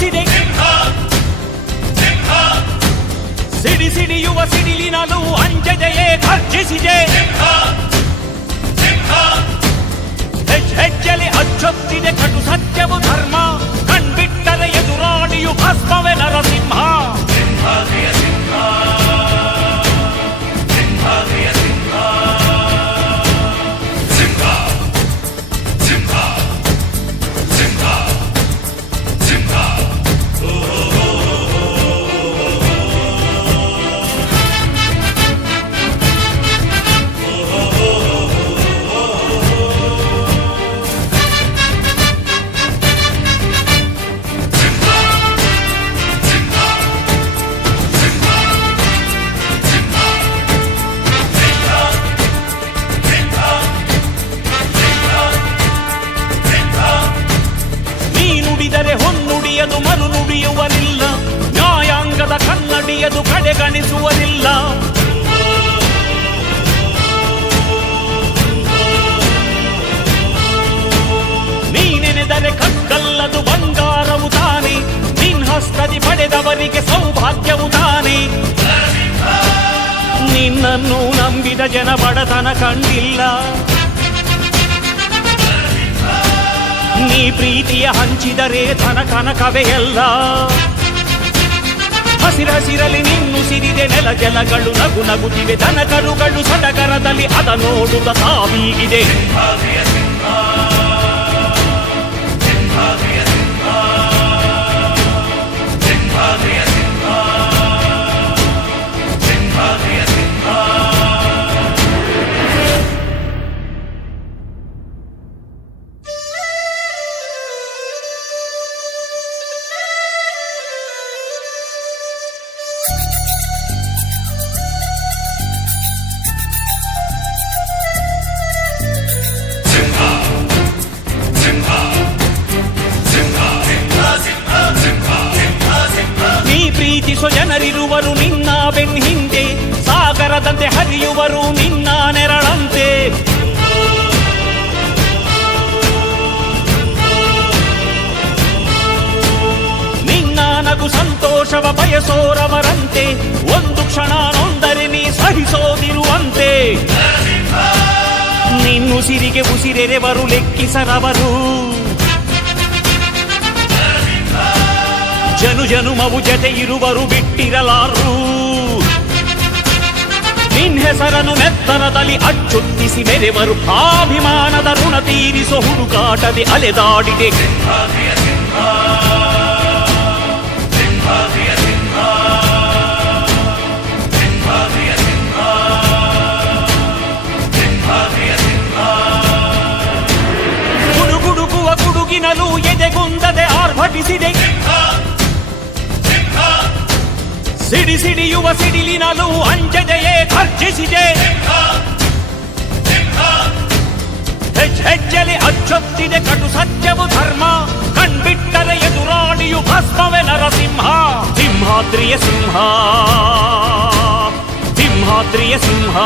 ಆರ್ಭಟಿಸಿದೆ. ಸಿಡಿ ಸಿಡಿಯುವ ಸಿಡಿಲಿನಲು ಅಂಜದೆಯೇ ಗರ್ಜಿಸಿದೆ. ಹೆಜ್ಜೆಲೆ ಅಚ್ಚೊತ್ತಿದೆ ಕಟು ಸತ್ಯವು ಧರ್ಮ, ಕಣ್ಬಿಟ್ಟರೆ ಎದುರಾಳಿಯು ಭಸ್ಮವೇ ನರಸಿಂಹ. ಹೊನ್ನುಡಿಯದು ಮರು ನುಡಿಯುವರಿಲ್ಲ, ನ್ಯಾಯಾಂಗದ ಕನ್ನಡಿಯದು ಕಡೆಗಣಿಸುವರಿಲ್ಲ. ನೀನೆನೆದರೆ ಕಗ್ಗಲ್ಲದು ಬಂಗಾರವು ತಾನೆ, ನಿನ್ಹಸ್ತದಿ ಪಡೆದವರಿಗೆ ಸೌಭಾಗ್ಯವು ತಾನೆ. ನಿನ್ನನ್ನು ನಂಬಿದ ಜನ ಬಡತನ ಕಂಡಿಲ್ಲ, ನೀ ಪ್ರೀತಿಯ ಹಂಚಿದರೆ ಧನ ಕನಕವೇ ಎಲ್ಲ. ಹಸಿರಸಿರಲಿ ನಿನ್ನು ಸಿರಿದೆ ನೆಲ ಜಲಗಳು ನಗು ನಗುತ್ತಿವೆ, ದನ ಕರುಗಳು ಸಡಗರದಲ್ಲಿ ಅದ ನೋಡುತ್ತ ತಾವೀಗಿದೆ. ಪ್ರೀತಿಸೋ ಜನರಿರುವರು ನಿನ್ನ ಬೆನ್ ಹಿಂದೆ, ಸಾಗರದಂತೆ ಹರಿಯುವರು ನಿನ್ನ ನೆರಳಂತೆ. ನಿನ್ನ ನಗು ಸಂತೋಷವ ಬಯಸೋರವರಂತೆ, ಒಂದು ಕ್ಷಣ ನೊಂದರೆ ನೀ ಸಹಿಸೋದಿರುವಂತೆ. ನಿನ್ನುಸಿರಿಗೆ ಉಸಿರೆರೆವರು ಲೆಕ್ಕಿಸರವರು, ಜನು ಜನುಮವು ಜತೆ ಇರುವರು ಬಿಟ್ಟಿರಲಾರು. ನಿನ್ ಹೆಸರನ್ನು ನೆತ್ತರದಲ್ಲಿ ಅಚ್ಚೊತ್ತಿಸಿ ಮೆರೆವರು, ಅಭಿಮಾನದ ಋಣ ತೀರಿಸೋ ಹುಡುಕಾಟದೆ ಅಲೆದಾಡಿದೆ. ಗುಡುಗುಡುಗುವ ಗುಡುಗಿನಲು ಎದೆಗುಂದದೆ ಆರ್ಭಟಿಸಿದೆ. ಸಿಡಿ ಸಿಡಿಯುವ ಸಿಡಿಲಿನಲು ಅಂಜದೆಯೇ ಗರ್ಜಿಸಿದೆ. ಹೆಜ್ಜೆಲೆ ಅಚ್ಚೊತ್ತಿದೆ ಕಟು ಸತ್ಯವು ಧರ್ಮ, ಕಣ್ಬಿಟ್ಟರೆ ಎದುರಾಳಿಯು ಭಸ್ಮವೇ ನರಸಿಂಹ. ಸಿಂಹಾದ್ರಿಯ ಸಿಂಹ, ಸಿಂಹಾದ್ರಿಯ ಸಿಂಹ.